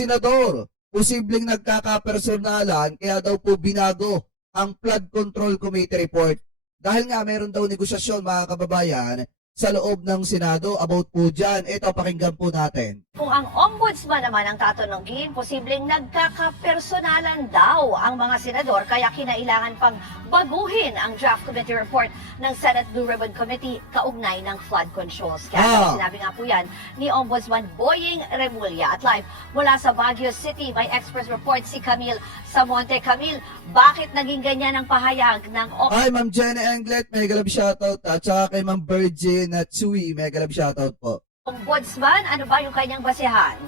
senador, posibleng nagkakapersonalan kaya daw po binago ang Flood Control Committee report. Dahil nga meron daw negosasyon mga kababayan sa loob ng Senado about po dyan. Ito, pakinggan po natin. Kung ang ombudsman naman ang tatanungin, posibleng nagkakapersonalan daw ang mga senador kaya kinailangan pang baguhin ang draft committee report ng Senate Blue Ribbon Committee kaugnay ng flood control scandal. Sinabi nga po yan ni Ombudsman Boying Remulla. At live mula sa Baguio City, may expert report si Camille Samonte. Camille, bakit naging ganyan ang pahayag ng Hi, Ma'am Jenny Englet, mega love shoutout. At saka kay Ma'am Virgin at Tsui, mega love shoutout po. Ombudsman? Ano ba yung kanyang basehan?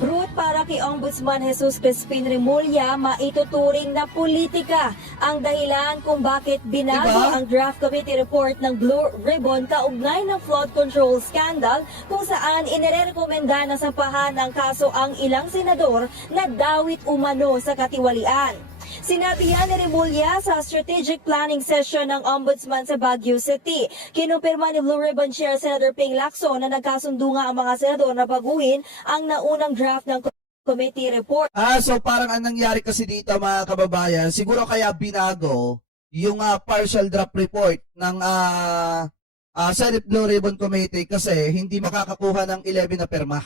Ruth, para kay Ombudsman Jesus Crispin Remulla, maituturing na politika ang dahilan kung bakit binago Diba? ang draft committee report ng Blue Ribbon kaugnay ng flood control scandal kung saan inirekomenda na sampahan ng kaso ang ilang senador na dawit umano sa katiwalian. Sinabi yan ni Remulla sa strategic planning session ng Ombudsman sa Baguio City. Kinumpirma ni Blue Ribbon Chair Senator Ping Lacson na nagkasundo nga ang mga senador na baguhin ang naunang draft ng committee report. So parang ang nangyari kasi dito mga kababayan, siguro kaya binago yung partial draft report ng Senate Blue Ribbon Committee kasi hindi makakakuha ng 11 na perma.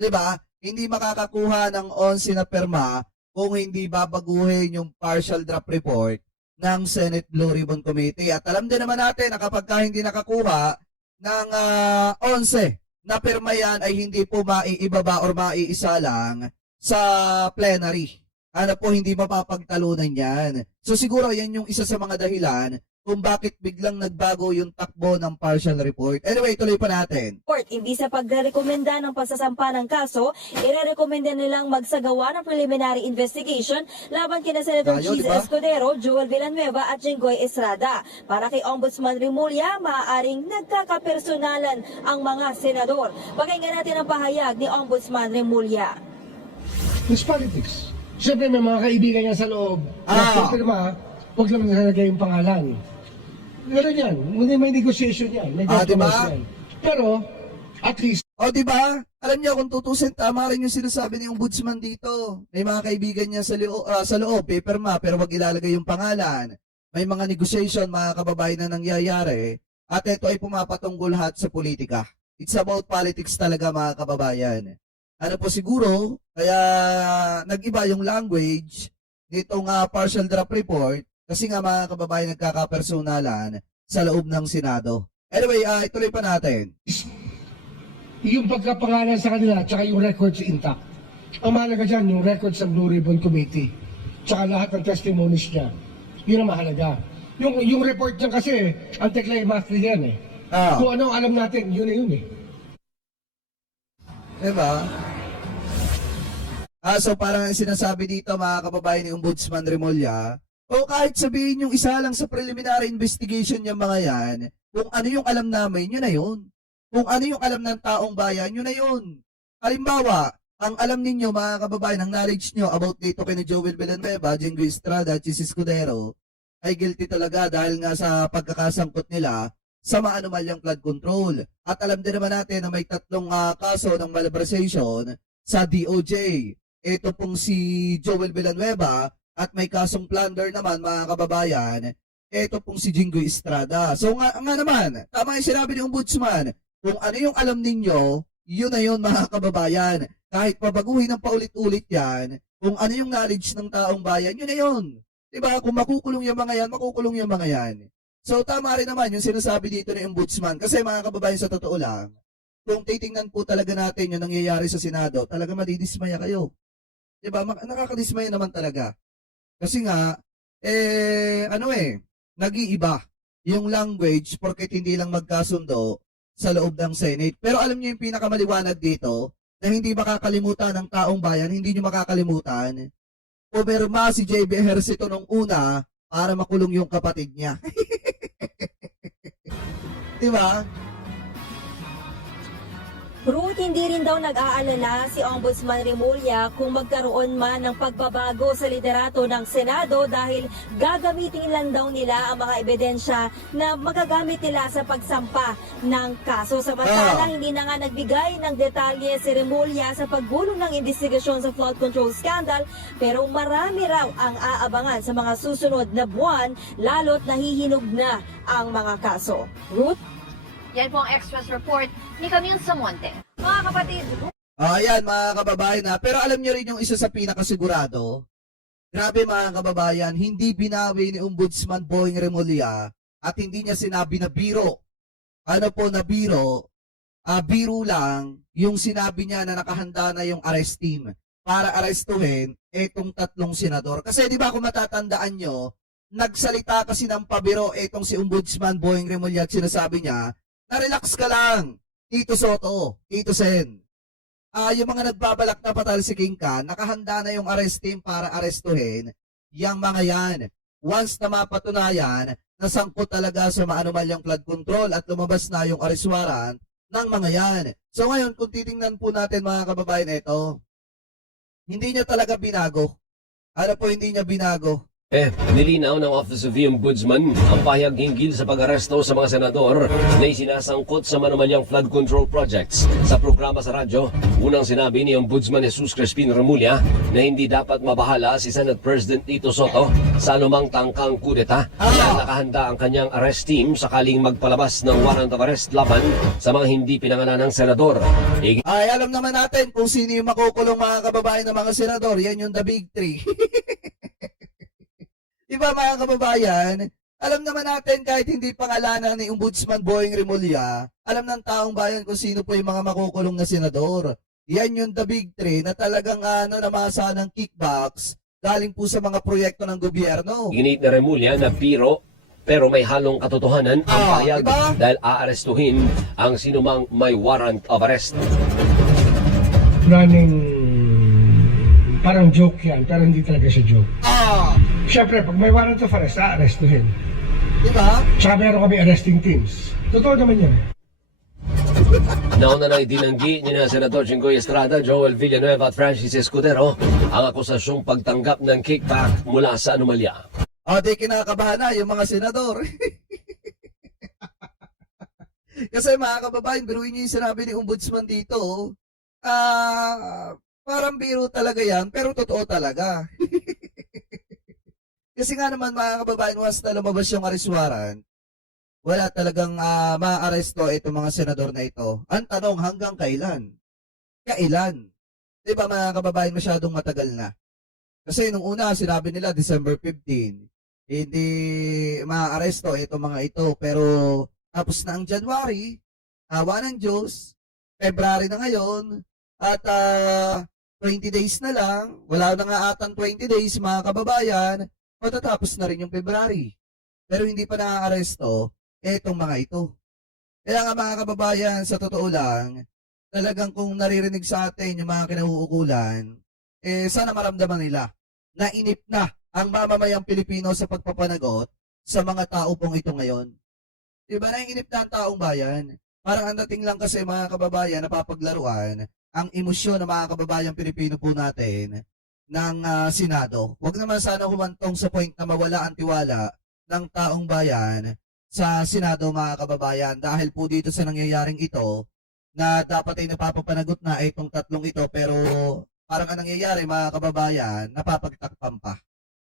'Di ba? Hindi makakakuha ng 11 na perma kung hindi babaguhin yung partial draft report ng Senate Blue Ribbon Committee. At alam din naman natin na kapag hindi nakakuha ng 11 na perma yan ay hindi po maiibaba or maiisa lang sa plenary. Ano po, hindi mapapagtalunan yan. So siguro yan yung isa sa mga dahilan kung bakit biglang nagbago yung takbo ng partial report. Anyway, tuloy pa natin. Imbis sa pagrekomenda ng pagsasampa ng kaso, irerekomenda nilang magsagawa ng preliminary investigation laban kina Senator Tayo, Cheese diba? Escudero, Joel Villanueva at Jinggoy Estrada. Para kay Ombudsman Remulla, maaaring nagkakapersonalan ang mga senador. Pakinggan natin ang pahayag ni Ombudsman Remulla. It's politics. Siyempre may mga kaibigan niya sa loob. Pirma, huwag lang nalagay yung pangalan. Meron yan. May negotiation yan. May Diba? yan. Pero, at least, Diba? Alam niyo kung tutusin, tama rin yung sinasabi ni Ombudsman dito. May mga kaibigan niya sa loob, paperma, pero wag ilalagay yung pangalan. May mga negotiation, mga kababayan na nangyayari, at ito ay pumapatungkol lahat sa politika. It's about politics talaga, mga kababayan. Ano po siguro, kaya nag-iba yung language nitong partial draft report, kasi nga mga kababayan nagkakapersonalan sa loob ng Senado. Anyway, ituloy pa natin. yung pagkapangalan sa kanila, tsaka yung records intact. Ang mahalaga dyan, yung records ng Blue Ribbon Committee, tsaka lahat ng testimonies niya. Yun ang mahalaga. Yung report niya kasi, anti-climatic yan eh. Kung ano alam natin, yun na yun eh. Diba? So parang sinasabi dito mga kababayan ni Ombudsman Remulla, o kahit sabihin yung isa lang sa preliminary investigation niya mga yan, kung ano yung alam namin, yun na yun. Kung ano yung alam ng taong bayan, yun na yun. Halimbawa, ang alam ninyo mga kababayan, ang knowledge nyo about dito kay Joel Villanueva, Jinggoy Estrada, Cheese Escudero, ay guilty talaga dahil nga sa pagkakasangkot nila sa maanumalyang flood control. At alam din naman natin na may tatlong kaso ng malversation sa DOJ. Ito pong si Joel Villanueva at may kasong plunder naman mga kababayan. Ito pong si Jinggoy Estrada. So nga naman, tama yung sinabi ni Ombudsman, kung ano yung alam ninyo, yun na yun mga kababayan. Kahit pabaguhin ng paulit-ulit yan, kung ano yung knowledge ng taong bayan, yun na yun. Diba? Kung makukulong yung mga yan, makukulong yung mga yan. So tama rin naman yung sinasabi dito ni Ombudsman. Kasi mga kababayan, sa totoo lang, kung titingnan po talaga natin yung nangyayari sa Senado, talaga madidismaya kayo. Diba? Nakakadismaya naman talaga. Kasi nga, nag-iiba yung language porket hindi lang magkasundo sa loob ng Senate. Pero alam niyo yung pinakamaliwanag dito na hindi makakalimutan ng taong bayan, hindi niyo makakalimutan. Pumirma si JB Ejercito nung una para makulong yung kapatid niya. Diba? Ruth, hindi rin daw nag-aalala si Ombudsman Remulla kung magkaroon man ng pagbabago sa liderato ng Senado dahil gagamitin lang daw nila ang mga ebidensya na magagamit nila sa pagsampa ng kaso. Samantala, hindi na nga nagbigay ng detalye si Remulla sa pagbulong ng investigasyon sa flood control scandal, pero marami raw ang aabangan sa mga susunod na buwan, lalo't nahihinog na ang mga kaso. Ruth? Yan po ang Express Report ni Camille Samonte. Mga kapatid, Ayan mga kababayan na. Pero alam nyo rin yung isa sa pinakasigurado. Grabe mga kababayan, hindi binawi ni Ombudsman Boying Remulla at hindi niya sinabi na biro. Ano po na biro? Biro lang yung sinabi niya na nakahanda na yung arrest team para arestuhin etong 3 senador. Kasi di ba kung matatandaan nyo, nagsalita kasi ng pabiro etong si Ombudsman Boying Remulla at sinasabi niya, na-relax ka lang, Tito Soto, Tito Sen. Yung mga nagbabalak na patalsiking ka, nakahanda na yung arrest team para arestuhin yung mga yan. Once na mapatunayan, nasangkot talaga sa maanumalyang flood control at lumabas na yung arrest warrant ng mga yan. So ngayon, kung titingnan po natin mga kababayan, ito, hindi niya talaga binago. Ano po hindi niya binago? Nilinaw ng Office of the Ombudsman ang pahayag hinggil sa pag-aresto sa mga senador na isinasangkot sa manumalyang flood control projects. Sa programa sa radyo, unang sinabi ni Ombudsman Jesus Crispin Remulla na hindi dapat mabahala si Senate President Tito Soto sa anumang tangkang kudeta dahil nakahanda ang kanyang arrest team sakaling magpalabas ng warrant of arrest laban sa mga hindi pinangalanang senador. Ay, alam naman natin kung sino yung makukulong mga kababayan ng mga senador. Yan yung the big three. Diba mga kababayan, alam naman natin kahit hindi pangalanan ni Ombudsman Boying Remulla, alam ng taong bayan kung sino po yung mga makukulong na senador. Yan yung the big three na talagang namasa ng kickbacks galing po sa mga proyekto ng gobyerno. Ginit na Remulla na biro pero may halong katotohanan ang pahayag diba? dahil aarestuhin ang sinumang may warrant of arrest. Parang joke yan, pero hindi talaga siya joke. Siyempre, pag may warrant of arrest, aarestuhin. Diba? Tsaka meron kami arresting teams. Totoo naman yan. Nauna na itinanggi ni na Senador Jinggoy Estrada, Joel Villanueva at Francis Escudero ang akusasyong pagtanggap ng kickback mula sa anomalya. Di kinakabahan na yung mga senador. Kasi mga kababayan, biruin niyo yung sinabi ni Ombudsman dito. Parang biro talaga yan, pero totoo talaga. Kasi nga naman mga kababayan, once na lumabas yung arrest warrant, wala talagang maaresto itong mga senador na ito. Ang tanong, hanggang kailan? Kailan? Di ba mga kababayan, masyadong matagal na. Kasi nung una, sinabi nila December 15, hindi maaresto itong mga ito. Pero tapos na ang January, awa ng Diyos, February na ngayon, at 20 days na lang, wala na nga atang 20 days mga kababayan, matatapos na rin yung February. Pero hindi pa na-aresto etong mga ito. Kaya nga mga kababayan, sa totoo lang, talagang kung naririnig sa atin yung mga kinauukulan, sana maramdaman nila na inip na ang mamamayang Pilipino sa pagpapanagot sa mga tao pong ito ngayon. Diba na inip na ang taong bayan? Parang ang dating lang kasi mga kababayan, napapaglaruan ang emosyon ng mga kababayang Pilipino po natin ng Senado. Huwag naman sana humantong sa point na mawala ang tiwala ng taong bayan sa Senado mga kababayan dahil po dito sa nangyayaring ito na dapat ay napapapanagot na itong 3 ito pero parang ang nangyayari mga kababayan napapagtakpan pa.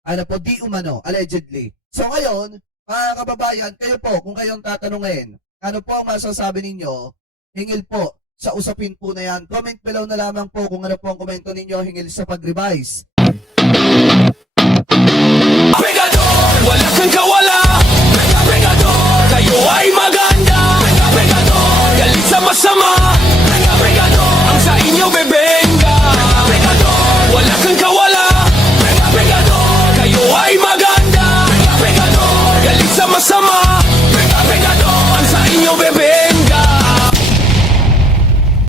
Ano po, di umano, allegedly. So ngayon, mga kababayan, kayo po, kung kayong tatanungin, ano po ang masasabi ninyo, hingil po sa usapin po na yan. Comment below na lamang po kung ano po ang komento ninyo hingil sa pag-revise. Pegador, wala kang kawala. Pegador, kayo ay maganda. Pegador, galit sa masama.